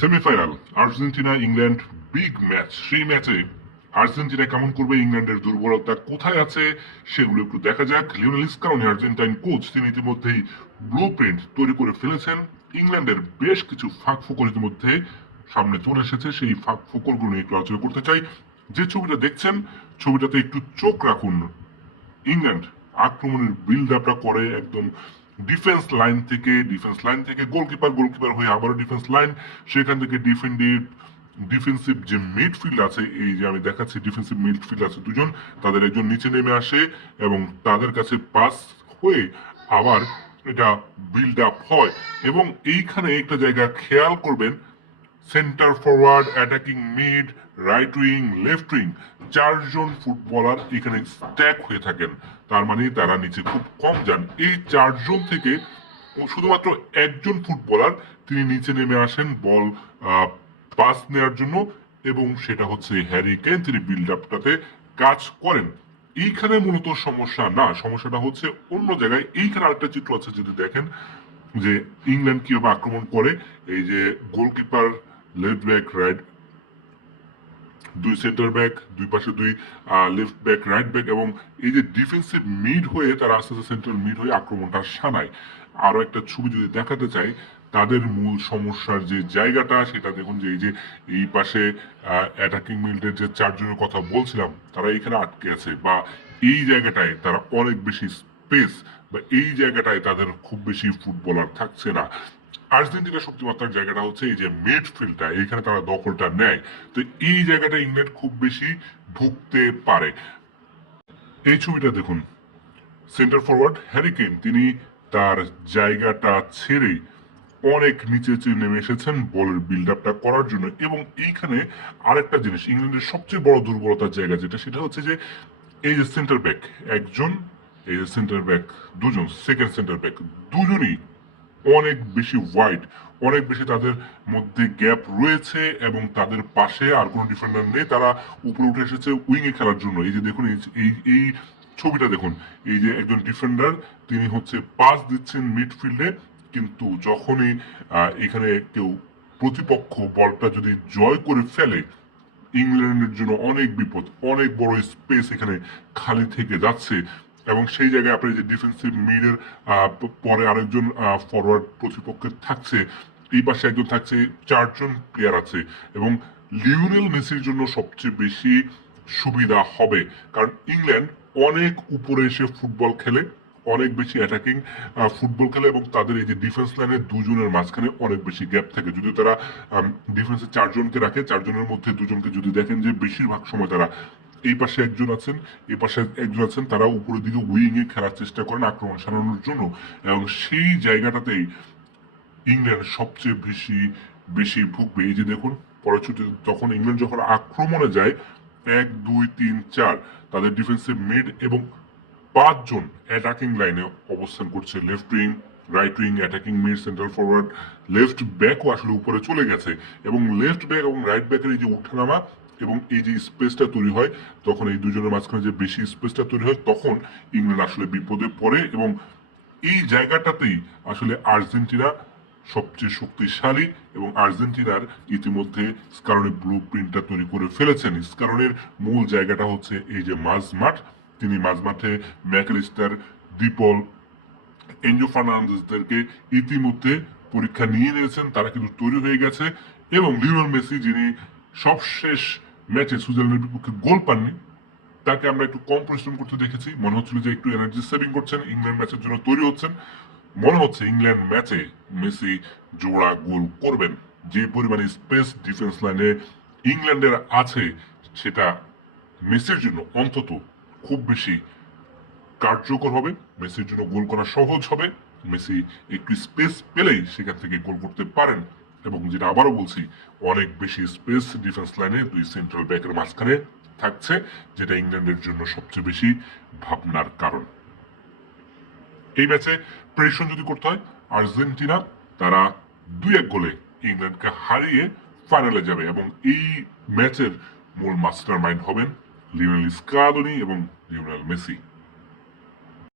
Semifinal Argentina England big match. সেই ম্যাচে Argentina কেমন করবে, ইংল্যান্ডের দুর্বলতা কোথায় আছে সেগুলো একটু দেখা যাক। লিওনেল স্কালোনি আর্জেন্টাইন কোচ, তিনি ইতিমধ্যেই ব্লু প্রিন্ট তৈরি করে ফেলেছেন। ইংল্যান্ডের বেশ কিছু ফাঁক ফোকর ইতিমধ্যে সামনে চলে এসেছে, সেই ফাঁক ফোকরগুলো নিয়ে একটু আলোচনা করতে চাই। যে ছবিটা দেখছেন, ছবিটাতে একটু চোখ রাখুন। ইংল্যান্ড আক্রমণের বিল্ড আপটা করে একদম ডিফেন্স লাইন থেকে গোলকিপার হয়ে আবারও ডিফেন্স লাইন, সেখান থেকে ডিফেন্সিভ যে মিডফিল্ড আছে, এই যে আমি দেখাচ্ছি ডিফেন্সিভ মিডফিল্ড আছে দুজন, তাদের একজন নিচে নেমে আসে এবং তাদের কাছে পাস হয়ে আবার এটা বিল্ড আপ হয়। এবং এইখানে একটা জায়গা খেয়াল করবেন, centre forward, attacking mid, right wing, left wing, চারজন ফুটবলার এখানে স্ট্যাক হয়ে থাকেন। তার মানে তারা নিচে খুব কম যান। এই চারজন থেকে শুধুমাত্র একজন ফুটবলার তিনি নিচে নেমে আসেন বল পাস নেওয়ার জন্য, এবং সেটা হচ্ছে হ্যারি কেন। তিনি বিল্ড আপটাতে কাজ করেন। এইখানে মূলত সমস্যা না, সমস্যাটা হচ্ছে অন্য জায়গায়। এইখানে আরেকটা চিত্র আছে, যদি দেখেন যে ইংল্যান্ড কিভাবে আক্রমণ করে। এই যে গোলকিপার, লেফট ব্যাক, রাইট, দুই সেন্টার ব্যাক, দুই পাশে দুই লেফট ব্যাক, রাইট ব্যাক, এবং এই যে ডিফেন্সিভ মিড হয়ে তারা আস্তে আস্তে সেন্ট্রাল মিড হয়ে আক্রমণটা সানায়। আরো একটা ছবি যদি দেখাতে চাই, তাদের মূল সমস্যার যে জায়গাটা সেটা দেখুন, যে এই যে এই পাশে অ্যাটাকিং মিডের যে চারজনের কথা বলছিলাম, তারা এখানে আটকে আছে, বা এই জায়গাটায় তারা অনেক বেশি স্পেস, বা এই জায়গাটায় তাদের খুব বেশি ফুটবলার থাকছে না। আর্জেন্টিনার শক্তিমত্তার জায়গাটা হচ্ছে এই যে মিডফিল্ডটা, এইখানে তারা দখলটা নেয়। তো এই জায়গাটা ইংল্যান্ড খুব বেশি ভুগতে পারে। এই ছবিটা দেখুন, সেন্টার ফরওয়ার্ড হ্যারি কেন, তিনি তার জায়গাটা ছেড়ে অনেক নিচে নেমে এসেছেন বলের বিল্ড আপটা করার জন্য। এবং এইখানে আরেকটা জিনিস, ইংল্যান্ডের সবচেয়ে বড় দুর্বলতার জায়গা যেটা, সেটা হচ্ছে যে এই যে সেন্টার ব্যাক একজন, এই যে সেন্টার ব্যাক দুজন, সেকেন্ড সেন্টার ব্যাক দুজনই অনেক বেশি ওয়াইড, অনেক বেশি তাদের মধ্যে গ্যাপ রয়েছে, এবং তাদের পাশে আর কোনো ডিফেন্ডার নেই। তারা উপরে উঠে এসেছে উইং এ খেলার জন্য। এই যে দেখুন, এই এই ছবিটা দেখুন, এই যে একজন ডিফেন্ডার, তিনি হচ্ছে পাস দিচ্ছেন মিডফিল্ডে, কিন্তু যখনই এখানে কেউ প্রতিপক্ষ বলটা যদি জয় করে ফেলে, ইংল্যান্ডের জন্য অনেক বিপদ, অনেক বড় স্পেস এখানে খালি থেকে যাচ্ছে। এবং সেই জায়গায় আপনার যে ডিফেন্সিভ মিডের পরে আরেকজন ফরওয়ার্ড প্রতিপক্ষের থাকছে, এই পাশে একজন থাকছে, চারজন প্লেয়ার আছে। এবং লিওনেল মেসির জন্য সবচেয়ে বেশি সুবিধা হবে, কারণ ইংল্যান্ড অনেক উপরে এসে ফুটবল খেলে, অনেক বেশি অ্যাটাকিং ফুটবল খেলে, এবং তাদের এই যে ডিফেন্স লাইনের দুজনের মাঝখানে অনেক বেশি গ্যাপ থাকে। যদি তারা ডিফেন্সে চারজনকে রাখে, চারজনের মধ্যে দুজনকে যদি দেখেন যে বেশিরভাগ সময় তারা এই পাশে একজন আছেন, এই পাশে একজন আছেন, তারা উপরের দিকে উইং এ খেলার চেষ্টা করেন আক্রমণ সারানোর জন্য। এবং সেই জায়গাটাতেই ইংল্যান্ড সবচেয়ে বেশি বেশি ভুগবে। এই যে দেখুন, পরবর্তীতে তখন ইংল্যান্ড যখন আক্রমণে যায়, 1 2 3 4 তাদের ডিফেন্সিভ মিড এবং পাঁচজন অ্যাটাকিং লাইনে অবস্থান করছে। Left wing, right wing, attacking mid, central forward, left ব্যাকও আসলে উপরে চলে গেছে। এবং লেফট ব্যাক এবং রাইট ব্যাকের এই যে উঠানামা এবং এই যে স্পেসটা তৈরি হয়, তখন এই দুজনের মাঝখানে যে বেশি স্পেসটা তৈরি হয়, তখন ইংল্যান্ড আসলে বিপদে পড়ে। এবং এই জায়গাটাতেই আসলে আর্জেন্টিনা সবচেয়ে শক্তিশালী, এবং আর্জেন্টিনার ইতিমধ্যে স্কালোনি ব্লু প্রিন্টটা তৈরি করে ফেলেছেন। স্কালোনির মূল জায়গাটা হচ্ছে এই যে মাঝমাঠ। তিনি মাঝমাঠে ম্যাকলিস্টার, ডিপল, এনজো ফার্নান্দেজদেরকে ইতিমধ্যে পরীক্ষা নিয়ে নিয়েছেন, তারা কিন্তু তৈরি হয়ে গেছে। এবং লিওনেল মেসি, যিনি সবশেষ ম্যাচে সুইজারল্যান্ডের বিপক্ষে গোল পাননি, তাকে আমরা একটু কম পরিশ্রম করতে দেখেছি। মনে হচ্ছিল যে একটু এনার্জি সেভিং করছেন, ইংল্যান্ড ম্যাচের জন্য তৈরি হচ্ছেন। মনে হচ্ছে ইংল্যান্ড ম্যাচে মেসি জোড়া গোল করবেন। যে পরিমাণে স্পেস ডিফেন্স লাইনে ইংল্যান্ডের আছে, সেটা মেসির জন্য অন্তত খুব বেশি কার্যকর হবে, মেসির জন্য গোল করা সহজ হবে। মেসি একটু স্পেস পেলেই সেখান থেকে গোল করতে পারেন। এবং যেটা আবারও বলছি, অনেক বেশি স্পেস ডিফেন্স লাইনে দুই সেন্ট্রাল ব্যাকের মাঝখানে থাকছে, যেটা ইংল্যান্ডের জন্য সবচেয়ে বেশি ভাবনার কারণ। এই ম্যাচে প্রেডিকশন যদি করতে হয়, আর্জেন্টিনা তারা 2-1 গোলে ইংল্যান্ডকে হারিয়ে ফাইনালে যাবে। এবং এই ম্যাচের মূল মাস্টার মাইন্ড হবেন লিওনেল স্কালোনি এবং লিওনেল মেসি।